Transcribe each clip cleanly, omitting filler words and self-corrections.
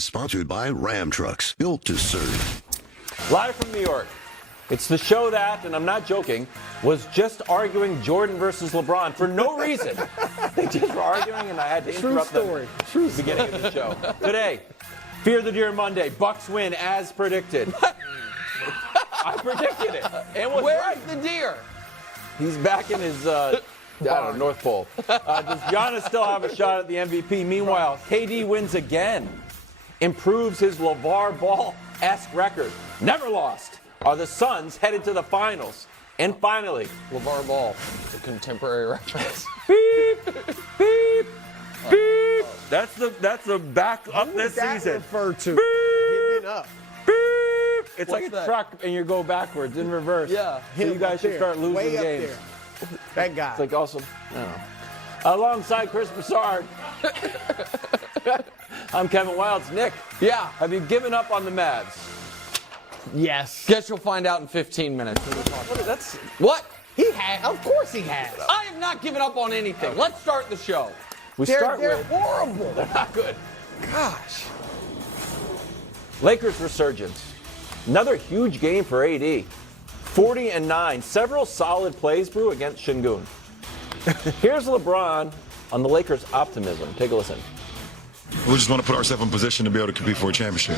is sponsored by Ram Trucks, built to serve. Live from New York. It's the show that, and I'm not joking, was just arguing Jordan versus LeBron for no reason. They just were arguing, and I had to interrupt them at the beginning of the show. Today, Fear the Deer Monday. Bucks win as predicted. I predicted it. And was Where's right. the deer? He's back in his North Pole. Does Giannis still have a shot at the MVP? Meanwhile, KD wins again. Improves his LeVar Ball-esque record. Never lost. Are the Suns headed to the finals? And finally, LeVar Ball, a contemporary reference. beep, beep, beep. That's the back up this season. Refer to Beep, giving up. beep. It's like a that? truck and you go backwards in reverse. Yeah. So you guys should start losing Way up games. there. That guy. It's like also, I don't know. Alongside Chris Broussard, I'm Kevin Wildes. Nick, Yeah. have you given up on the Mavs? Yes. Guess you'll find out in 15 minutes. That's What? He had. Of course he has. I have not given up on anything. Let's start the show. we They're start with horrible. they're not good. Gosh. Lakers resurgence. Another huge game for AD. 40-9. Several solid plays, Brew, against Şengün. Here's LeBron on the Lakers' optimism. Take a listen. We just want to put ourselves in position to be able to compete for a championship.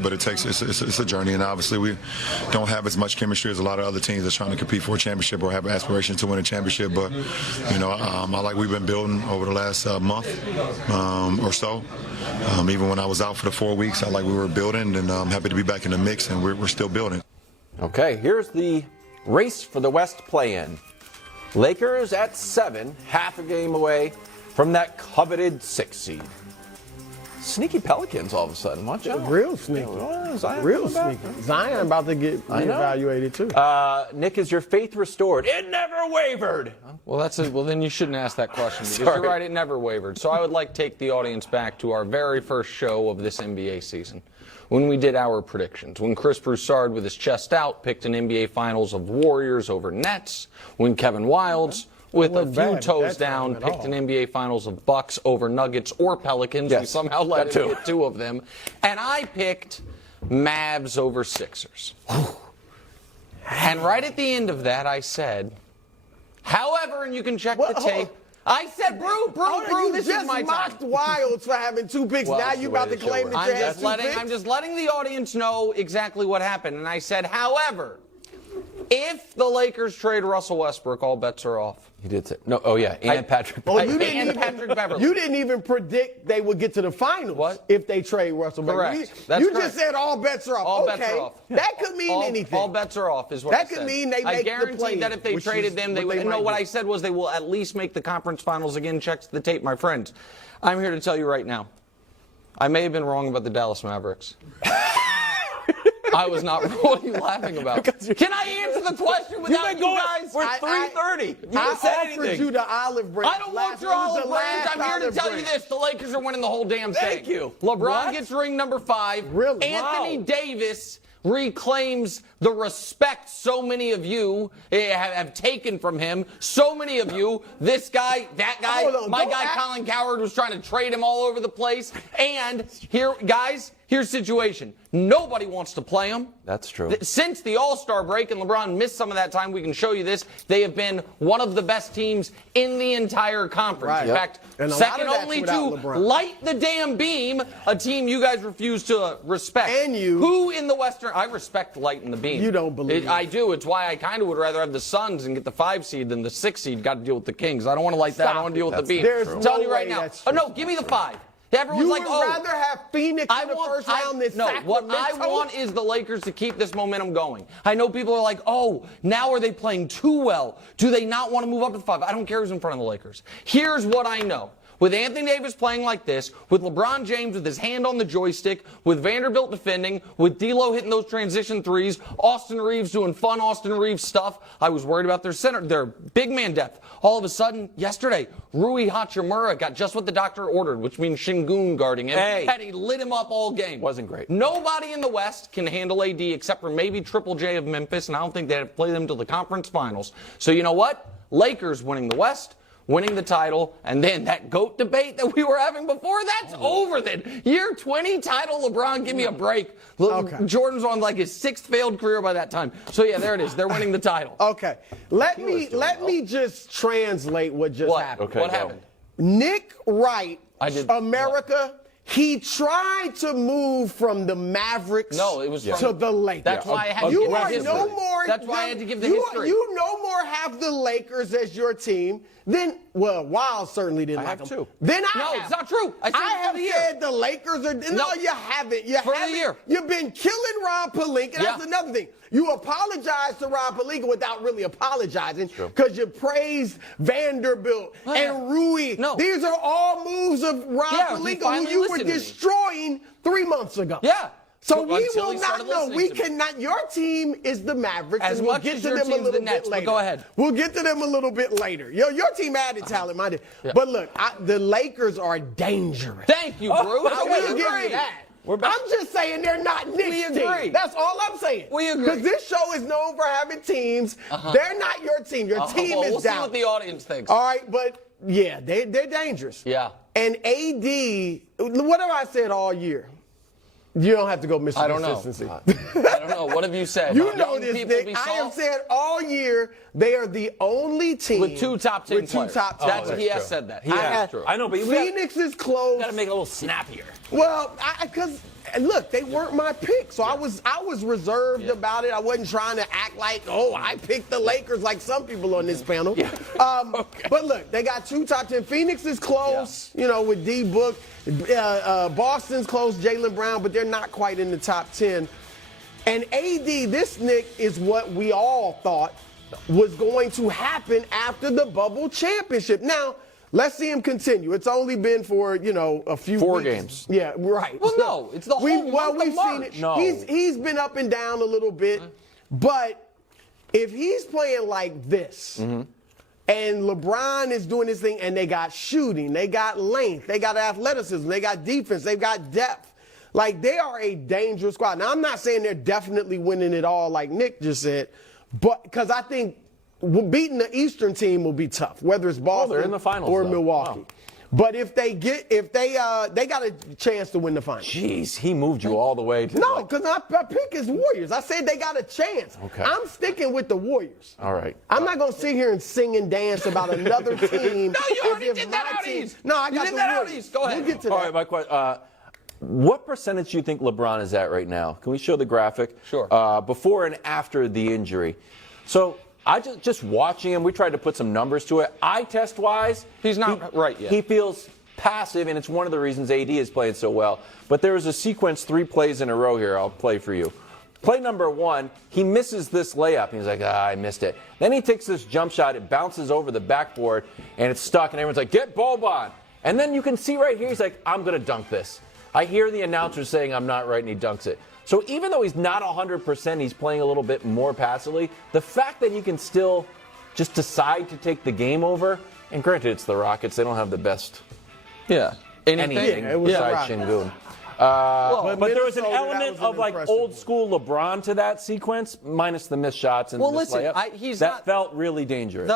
But it takes it's a journey, and obviously we don't have as much chemistry as a lot of other teams that's trying to compete for a championship or have aspirations to win a championship. But I like we've been building over the last month or so. Even when I was out for the 4 weeks, I like we were building, and I'm happy to be back in the mix, and we're still building. Okay, here's the race for the West play-in. Lakers at 7, half a game away from that coveted 6 seed. Sneaky Pelicans all of a sudden. Watch out. Real sneaky. Zion Real coming back. sneaky. Zion about to get I know. reevaluated too. Nick, is your faith restored? It never wavered. Well, well, then you shouldn't ask that question because Sorry. you're right, it never wavered. So I would like to take the audience back to our very first show of this NBA season when we did our predictions. When Chris Broussard, with his chest out, picked an NBA Finals of Warriors over Nets. When Kevin Wildes, with a wasn't few bad at toes that time down, at picked all. an NBA Finals of Bucks over Nuggets or Pelicans. Yes, We somehow let that him too. get 2 of them. And I picked Mavs over Sixers. And right at the end of that, I said, however, and you can check the tape. I said, Brew, You this just is my time. mocked Wilds for having 2 picks. Well, now that's you the way about to the show claim works. that you I'm had just 2 letting picks? I'm just letting the audience know exactly what happened. And I said, however, if the Lakers trade Russell Westbrook, all bets are off. He did say no. Oh yeah, and Patrick. Oh, you And didn't even, Patrick Beverly. You didn't even predict they would get to the finals. What? If they trade Russell. Correct. You, That's you correct. just said all bets are off. All okay. bets are off. That could mean anything. All bets are off is what That I said. could mean they I make the guaranteed play-in, that if they which traded is them, they what would. they No, might what do. I said was they will at least make the conference finals again. Check the tape, my friends. I'm here to tell you right now. I may have been wrong about the Dallas Mavericks. I was not. What are you laughing about? Can I answer the question without you guys? We're 3:30. You I didn't say offered anything. you the olive branch. I don't want your olive branch. I'm here to tell you this. The Lakers are winning the whole damn thing. Thank you. LeBron What? gets ring number 5. Really? Anthony Wow. Davis reclaims the respect so many of you have taken from him. So many of you, this guy, that guy, Hold on, my don't guy act- Colin Cowherd was trying to trade him all over the place. And here, guys, here's the situation. Nobody wants to play him. That's true. Since the All-Star break, and LeBron missed some of that time, we can show you this, they have been one of the best teams in the entire conference. Right. In Yep. fact, And a lot second of that's only without to LeBron. Light the Damn Beam, a team you guys refuse to respect. And you. Who in the Western... I respect lighting the beam. You don't believe it. I do. It's why I kind of would rather have the Suns and get the 5 seed than the 6 seed. Got to deal with the Kings. I don't want to light that. I Stop want to deal with it. the beam. There's I'm telling no you right way now. that's Oh, true. no, give me the 5. Everyone's You like, would oh... rather have Phoenix in the first round than no, Sacramento? what I want is the Lakers to keep this momentum going. I know people are like, oh, now are they playing too well? Do they not want to move up to the 5? I don't care who's in front of the Lakers. Here's what I know. With Anthony Davis playing like this, with LeBron James with his hand on the joystick, with Vanderbilt defending, with D'Lo hitting those transition threes, Austin Reeves doing fun Austin Reeves stuff, I was worried about their big man depth. All of a sudden, yesterday, Rui Hachimura got just what the doctor ordered, which means Şengün guarding him, and he lit him up all game. Wasn't great. Nobody in the West can handle AD except for maybe Triple J of Memphis, and I don't think they have to play them till the conference finals. So you know what? Lakers winning the West, winning the title, and then that GOAT debate that we were having before, that's over then. Year 20 title, LeBron, give me a break. Jordan's on like his 6th failed career by that time. So yeah, there it is. They're winning the title. Okay. Let me just translate what just happened. Okay, what happened? Nick Wright, America, he tried to move from the Mavericks to the Lakers. That's why I had to you give are the history. no more. That's why I had to give the history. You no more have the Lakers as your team. Then, well, Wild certainly didn't like them. Too. Then No, it's not true. I have said the Lakers are. No, you haven't. You for haven't. the year. You've been killing Rob Pelinka. That's another thing. You apologize to Rob Pelinka without really apologizing because you praised Vanderbilt and Rui. No. These are all moves of Rob Pelinka who you were destroying 3 months ago. Yeah. So we will not know. We cannot. Your team is the Mavericks, as and we'll much get as to your them a team's little the Nets, bit later. But go ahead. We'll get to them a little bit later. Your team added talent, minded. But look, the Lakers are dangerous. Thank you, Bruce. I will give agree. you that. I'm just saying they're not Nick's We agree. team. That's all I'm saying. We agree. Because this show is known for having teams. They're not your team. Your team is we'll down. see what the audience thinks. All right, but yeah, they're dangerous. Yeah. And AD, what have I said all year? You don't have to go Mr. I don't Consistency. know. I don't know. What have you said? You know Young this, people Nick. be I have soft? said all year they are the only team With 2 top 10 with 2 players. top 10 That's players. he has said that. That's true. I know, but Phoenix is close. got to make it a little snappier. Well, because look, they weren't my pick, so I was reserved about it. I wasn't trying to act like, oh, I picked the Lakers like some people on this panel. But look, they got 2 top 10. Phoenix is close, with D Book. Boston's close, Jaylen Brown, but they're not quite in the top 10. And AD, this, Nick, is what we all thought was going to happen after the bubble championship. Now, let's see him continue. It's only been for, a few 4 weeks. games. Yeah, right. Well, no, it's the whole month of March. Seen it. No. He's been up and down a little bit, but if he's playing like this, and LeBron is doing this thing, and they got shooting, they got length, they got athleticism, they got defense, they've got depth. Like, they are a dangerous squad. Now, I'm not saying they're definitely winning it all like Nick just said, but because I think beating the Eastern team will be tough, whether it's Boston they're in the finals, or though. Milwaukee. Wow. But if they got a chance to win the finals. Jeez, he moved you all the way to. No, because my pick is Warriors. I said they got a chance. Okay. I'm sticking with the Warriors. All right. I'm not going to sit here and sing and dance about another team. No, you already as if did that my out team- east. No, I You got did the that out Warriors. east. Go ahead. We'll get to All that. right, my question. What percentage do you think LeBron is at right now? Can we show the graphic? Sure. Before and after the injury. So I just watching him, we tried to put some numbers to it. Eye test wise, He's not right yet. He feels passive, and it's one of the reasons AD is playing so well. But there was a sequence 3 plays in a row here. I'll play for you. Play number 1, he misses this layup. He's like, I missed it. Then he takes this jump shot. It bounces over the backboard, and it's stuck. And everyone's like, get Boban. And then you can see right here, he's like, I'm going to dunk this. I hear the announcer saying I'm not right, and he dunks it. So even though he's not 100%, he's playing a little bit more passively. The fact that he can still just decide to take the game over, and granted, it's the Rockets. They don't have the best anything besides Şengün. But there was an Minnesota, element that was an of like impressive old one. school LeBron to that sequence, minus the missed shots and Well, the missed listen, layups. That felt really dangerous.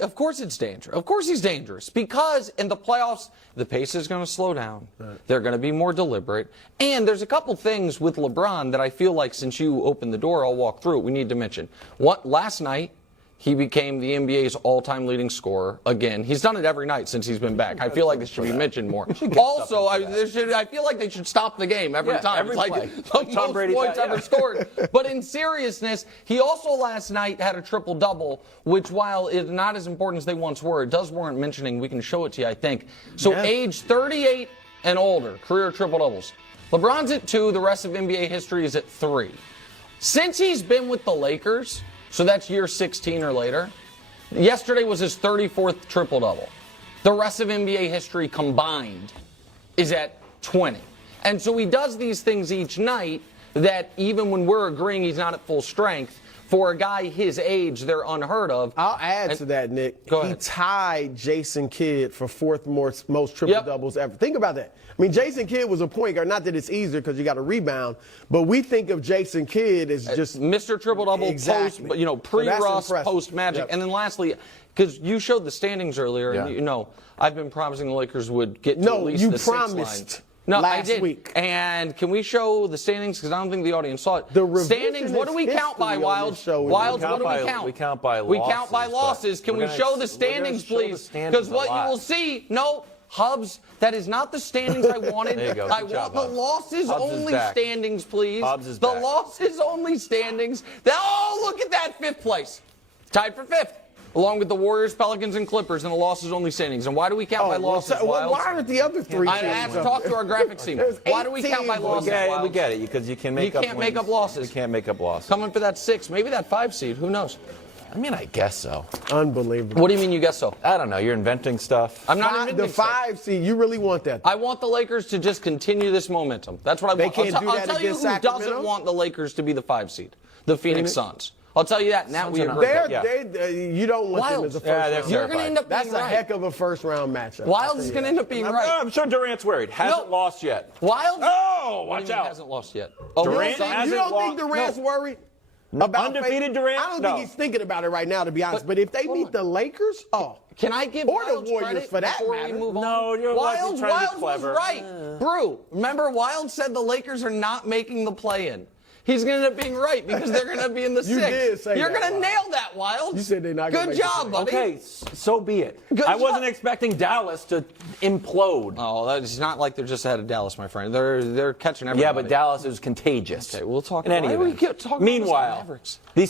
Of course it's dangerous. Of course he's dangerous because in the playoffs, the pace is going to slow down. They're going to be more deliberate. And there's a couple things with LeBron that I feel like since you opened the door, I'll walk through it. We need to mention. Last night, he became the NBA's all-time leading scorer again. He's done it every night since he's been back. I feel like this should be mentioned more. Also, I feel like they should stop the game every time. every It's like play. the Like Tom most Brady points thought, ever scored. But in seriousness, he also last night had a triple-double, which while it's not as important as they once were, it does warrant mentioning. We can show it to you, I think. So age 38 and older, career triple-doubles. LeBron's at 2. The rest of NBA history is at 3. Since he's been with the Lakers, so that's year 16 or later, yesterday was his 34th triple-double. The rest of NBA history combined is at 20. And so he does these things each night that even when we're agreeing he's not at full strength, for a guy his age, they're unheard of. I'll add to that, Nick. Go He ahead. tied Jason Kidd for 4th most triple-doubles ever. Think about that. I mean, Jason Kidd was a point guard. Not that it's easier because you got to rebound, but we think of Jason Kidd as just Mr. Triple-double, Exactly. post, So that's pre-Russ, impressive. post-Magic. Yep. And then lastly, because you showed the standings earlier, Yeah. and you know I've been promising the Lakers would get to No, at least you the 6th promised line. No, last I did. week. And can we show the standings? Because I don't think the audience saw it. The standings. What do we revisionist count by, history on Wilds? this show is- Wilds, We what do count we by- count? we count by We count by losses, losses. but Can we're we gonna- show the we're gonna standings, show the please? standings Because a what you lot. will see, no, Hubs, that is not the standings I wanted. There you go. I Good job, want the Hubs. losses Hubs is only back. standings, please. Hubs is the back. losses only standings. Oh, look at that, 5th place. Tied for 5th. Along with the Warriors, Pelicans, and Clippers in the losses only standings. And why do we count by losses, Wilds? why aren't the other three? I have to talk to our graphics team. There's Why do we 18 count by of them. losses? We Wilds? get it, because you can make You up can't make wins. up losses. You can't make up losses. Coming for that 6, maybe that 5 seed. Who knows? I mean, I guess so. Unbelievable. What do you mean you guess so? I don't know. You're inventing stuff. I'm not The inventing stuff. 5 seed, you really want that? I want the Lakers to just continue this momentum. That's what I They want. can't I'll, do I'll that tell you who against Sacramento? doesn't want the Lakers to be the 5 seed. The Phoenix Suns. I'll tell you that, and that we Suns are agree. not Yeah. You don't want them Wilds. as a first Yeah, they're round. You're going to end up That's being a right. heck of a first round matchup. Wilds is going to end up being right. I'm sure Durant's worried. Hasn't No. lost yet. Wilds? Oh, What watch do you mean out. hasn't lost yet. Oh, Durant Suns? hasn't You don't lost- think Durant's no. worried about Undefeated Durant? I don't No. think he's thinking about it right now, to be honest. But if they meet the Lakers, Can I give Or the Wilds Warriors credit for that before matter. we move on? No, you're like Wilds, trying to be Wilds was clever. right. Brew, remember Wilds said the Lakers are not making the play-in. He's going to end up being right because they're going to be in the 6. You did say You're that, going to Wilds. nail that, Wilds. You said they're not gonna Good make the job, play-in. buddy. Okay, so be it. Good I wasn't job. expecting Dallas to implode. Oh, it's not like they're just ahead of Dallas, my friend. They're catching everybody. Yeah, but Dallas is contagious. Okay, we'll talk. In any Why do we event. keep talking about this Meanwhile, Mavericks? these